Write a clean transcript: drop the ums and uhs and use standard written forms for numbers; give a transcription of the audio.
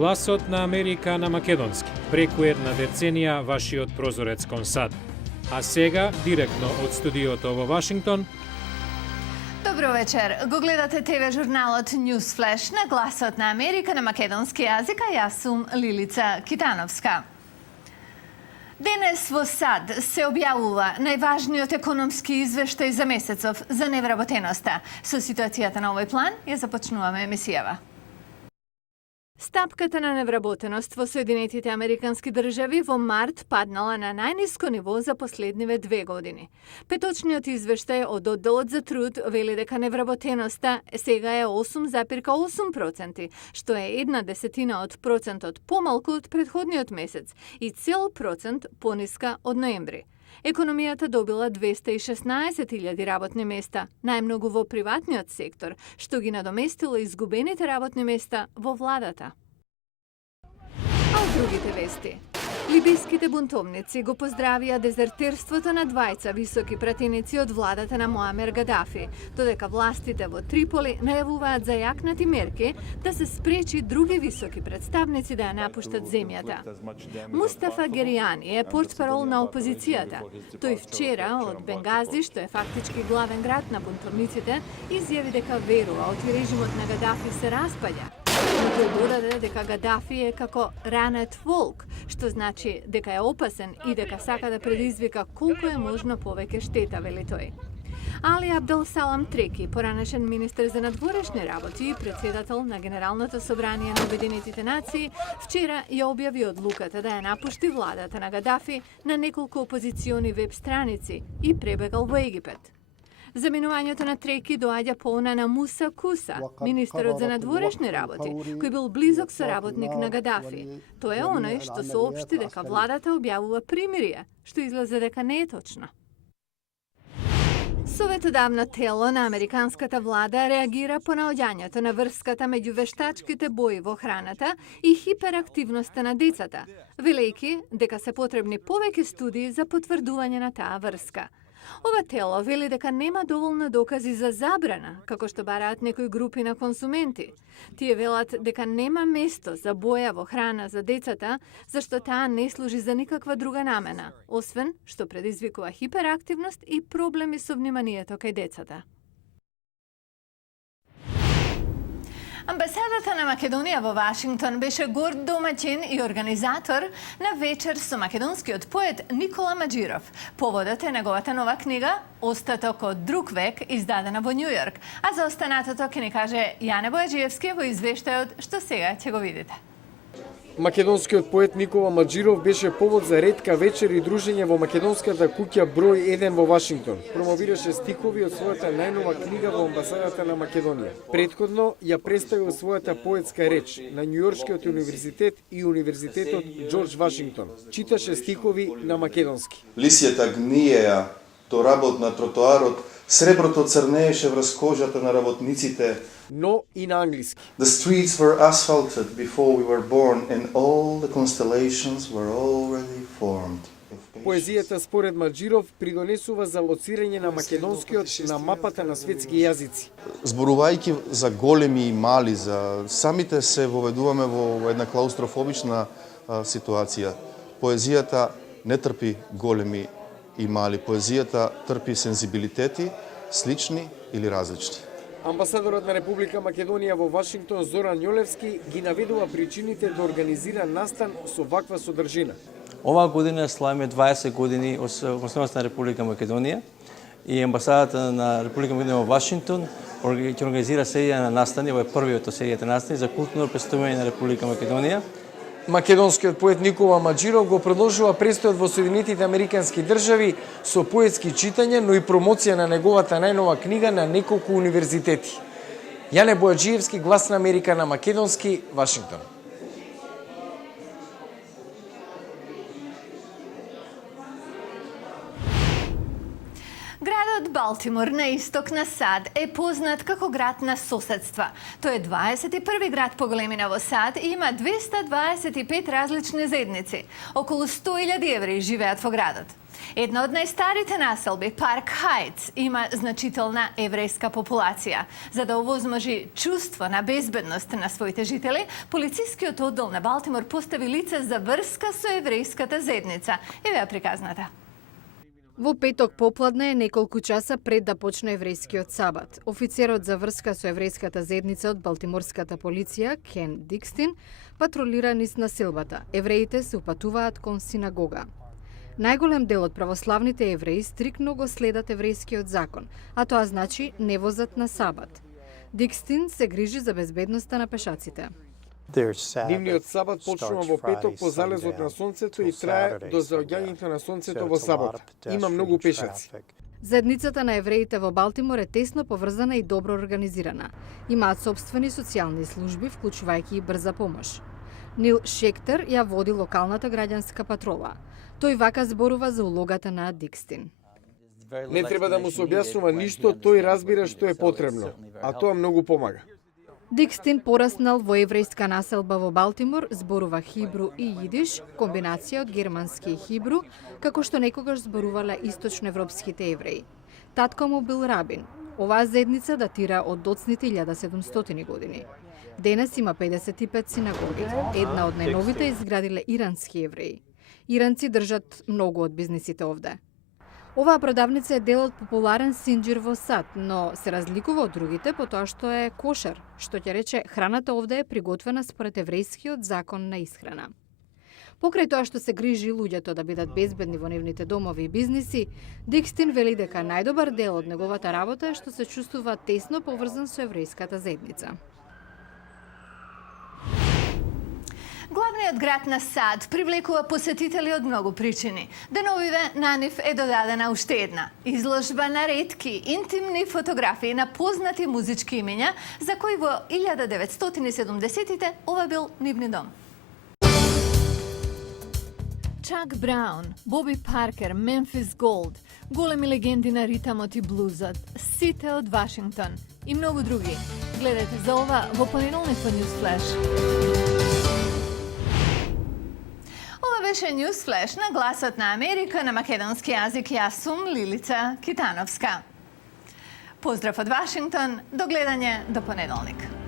Гласот на Америка на македонски. Преку една деценија вашиот прозорец кон САД. А сега, директно од студиото во Вашингтон, Добро вечер. Го гледате ТВ журналот News Flash на Гласот на Америка на македонски јазик, а јас сум Лилица Китановска. Денес во САД се објавува најважниот економски извештај за месецов за невработеноста. Со ситуацијата на овој план ја започнуваме емисијава. Стапката на невработеност во Соединетите Американски држави во март паднала на најниско ниво за последниве 2 години. Петочниот извештај од одделот за труд вели дека невработеноста сега е 8,8%, што е 0,1 од процентот помалку од претходниот месец и цел процент пониска од ноември. Економијата добила 216.000 работни места, најмногу во приватниот сектор, што ги надоместило изгубените работни места во владата. А од другите вести. Либиските бунтовници го поздравија дезертирството на двајца високи пратеници од владата на Муамер Гадафи, додека властите во Триполи најавуваат зајакнати мерки да се спречи други високи представници да ја напуштат земјата. Мустафа Геријани е портпарол на опозицијата. Тој вчера од Бенгази, што е фактички главен град на бунтовниците, изјави дека верува оти режимот на Гадафи се распаѓа. Но тој додаде дека Гадафи е како ранет волк, што значи дека е опасен и дека сака да предизвика колку е можно повеќе штета, вели тој. Али Абдел Салам Треки, поранешен министер за надворешни работи и председател на Генералното собрание на Обединетите нации, вчера ја објави одлуката да ја напушти владата на Гадафи на неколку опозициони веб страници и пребегал во Египет. Заминувањето на Треки доаѓа поона на Муса Куса, министерот за надворешни работи, кој бил близок соработник на Гадафи. Тој е оној што соопшти дека владата објавува примирие, што излезе дека не е точно. Советодавно тело на американската влада реагира по наоѓањето на врската меѓу вештачките бои во храната и хиперактивноста на децата, велејќи дека се потребни повеќе студии за потврдување на таа врска. Ова тело вели дека нема доволно докази за забрана, како што бараат некои групи на консументи. Тие велат дека нема место за боја во храна за децата, зашто таа не служи за никаква друга намена, освен што предизвикува хиперактивност и проблеми со вниманието кај децата. Амбасадата на Македонија во Вашингтон беше горд домаќин и организатор на вечер со македонскиот поет Никола Маџиров. Поводот е неговата нова книга «Остаток од друг век», издадена во Њу Јорк. А за останатото ќе ни каже Јане Бојаджиевски во извештајот што сега ќе го видите. Македонскиот поет Никола Маџиров беше повод за ретка вечер и дружење во македонската куќа број 1 во Вашингтон. Промовираше стихови од својата најнова книга во амбасадата на Македонија. Претходно ја представил својата поетска реч на Њујоршкиот универзитет и универзитетот Џорџ Вашингтон. Читаше стихови на македонски. Лисјата гниеја, то работ на тротоарот, среброто црнееше врз кожата на работниците, но и на англиски. The streets were asphalted before we were born and all the constellations were already formed. Поезијата според Маџиров придонесува за лоцирање на македонскиот на мапата на светски јазици. Зборувајќи за големи и мали, за самите се воведуваме во една клаустрофобична ситуација. Поезијата не трпи големи и мали. Поезијата трпи сензибилитети, слични или различни. Амбасадорот на Република Македонија во Вашингтон Зоран Њолевски ги наведува причините да организира настан со ваква содржина. Оваа година славиме 20 години од основата на Република Македонија и амбасадата на Република Македонија во Вашингтон ќе организира серија на настани, ова е првиот од серијата настани за културно представување на Република Македонија. Македонскиот поет Никола Маџиров го продолжува престојот во Соединетите Американски држави со поетски читања, но и промоција на неговата најнова книга на неколку универзитети. Јане Бојаджиевски, Глас на Америка на македонски, Вашингтон. Градот Балтимор на исток на САД е познат како град на соседства. Тој е 21 град по големина во САД и има 225 различни заедници. Околу 100.000 евреи живеат во градот. Една од најстарите населби, Парк Хајтс, има значителна еврејска популација. За да овозможи чувство на безбедност на своите жители, полицискиот оддел на Балтимор постави лице за врска со еврејската заедница. Еве ја приказната. Во петок попладне, неколку часа пред да почне еврејскиот сабат, офицерот за врска со еврејската заедница од Балтиморската полиција, Кен Дикстин, патролира низ населбата. Евреите се упатуваат кон синагога. Најголем дел од православните евреи стрикно го следат еврејскиот закон, а тоа значи не возат на сабат. Дикстин се грижи за безбедноста на пешаците. Нивниот сабат почнува во петок по залезот на сонцето и трае до заоѓањето на сонцето во сабота. Има многу пешаци. Заедницата на евреите во Балтимор е тесно поврзана и добро организирана. Имаат сопствени социјални служби, вклучувајќи и брза помош. Нил Шектер ја води локалната граѓанска патрола. Тој вака зборува за улогата на Дикстин. Не треба да му се објаснува ништо, тој разбира што е потребно, а тоа многу помага. Дикстин пораснал во еврејска населба во Балтимор, зборува хибру и јидиш, комбинација од германски и хибру, како што некогаш зборувале источноевропските евреи. Татко му бил рабин. Оваа заедница датира од доцните 1700 години. Денес има 55 синагоги. Една од најновите изградиле ирански евреи. Иранци држат многу од бизнисите овде. Оваа продавница е дел од популарен синџир во Сад, но се разликува од другите по тоа што е кошер, што ќе рече храната овде е приготвена според еврејскиот закон на исхрана. Покрај тоа што се грижи луѓето да бидат безбедни во нивните домови и бизниси, Дикстин вели дека најдобар дел од неговата работа е што се чувствува тесно поврзан со еврејската заедница. Главниот град на Сад привлекува посетители од многу причини. Деновиве на нив е додадена уште една изложба на ретки, интимни фотографии на познати музички имиња, за кои во 1970-тите ова бил нивни дом. Чак Браун, Боби Паркер, Мемфис Голд, големи легенди на ритамот и блузот, сите од Вашингтон и многу други. Гледате за ова во понеделник во Newsflash. Ова беше Newsflash на Гласот на Америка на македонски јазик. Јас сум Лилица Китановска. Поздрав од Вашингтон, до гледање до понеделник.